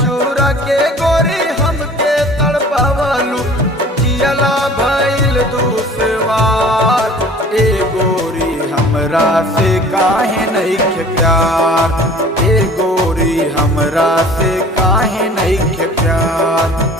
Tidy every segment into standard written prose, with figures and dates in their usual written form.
चूरा के गोरी हमके तड़पावलू, जियला भइल दुश्वार। ए गोरी हमरा से काहे नइखे प्यार, ए गोरी हमरा से काहे नइखे प्यार।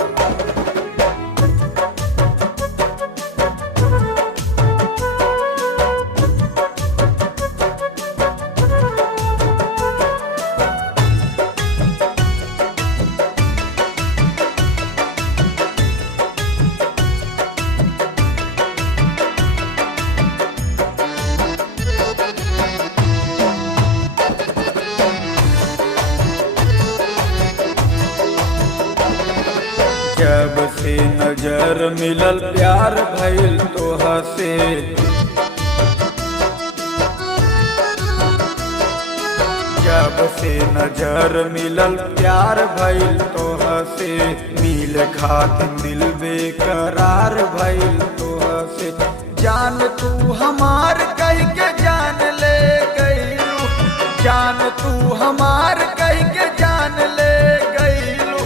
जब से नजर मिलल प्यार भइल तोहा से, जब से नजर मिलल प्यार भइल तोहा से, मिल खातिर दिल बेकरार भइल तोहा से। जान तू हमार कह के जान ले गइलू, जान तू हमार कह के जान ले गइलू,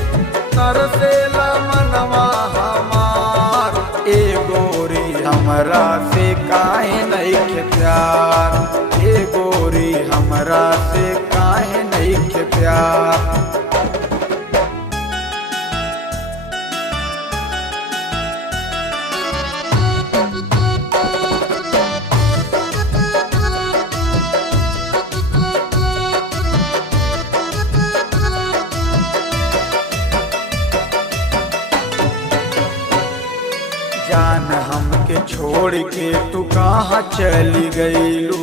तरसेला मनवा हमार। ए गोरी हमरा से काहे नइखे प्यार, ए गोरी हमरा से काहे नइखे प्यार। जान हमके छोड़ के तू कहाँ चली गईलू,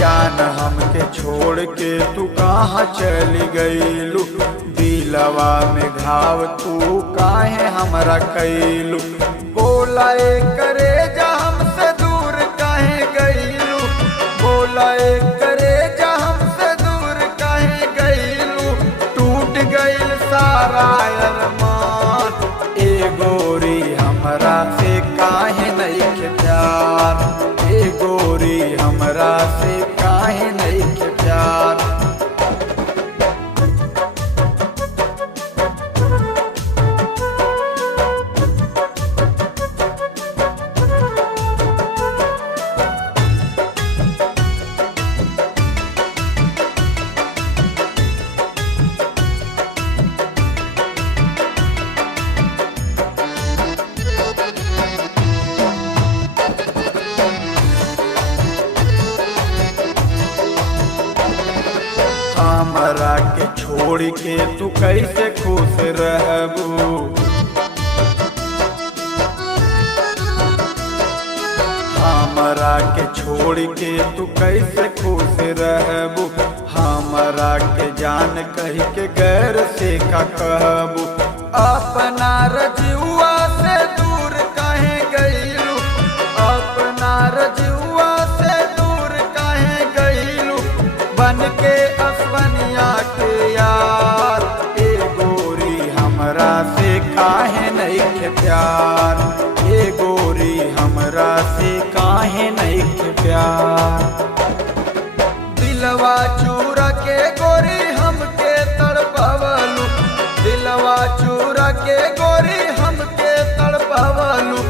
जान हमके छोड़ के तू कहाँ चली गईलू। दिलवा में घाव तू काहे हमरा कैलू, बोला करे जा हमसे दूर काहे गईलू, बोला करे जा हमसे दूर काहे गईलू। टूट गईल सारा अरमान, ए गोरी हमरा से काहे नइखे प्यार, ए गोरी हमरा से काहे नइखे प्यार। हमरा के छोड़ के तू कैसे खुश रहबू, हमरा के छोड़ के तू कैसे खुश रहबू। हमरा के जान कह के गैर से का कहबू, अपना रजुआ से दूर काहे गईलू, अपना रजुआ से दूर काहे गईलू। बन के असवनिया के यार, ए गोरी हमरा से काहे नइखे प्यार, ए गोरी हमरा से काहे नइखे प्यार। दिलवा चूरा के गोरी हमके तड़पावलू, दिलवा चूरा के गोरी हमके तड़पावलू,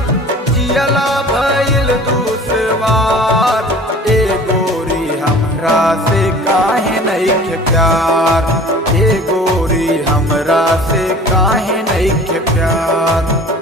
जियला भइल दुश्वार। ए गोरी हमरा से काहे नइखे प्यार, ए गोरी हमरा से काहे नइखे प्यार।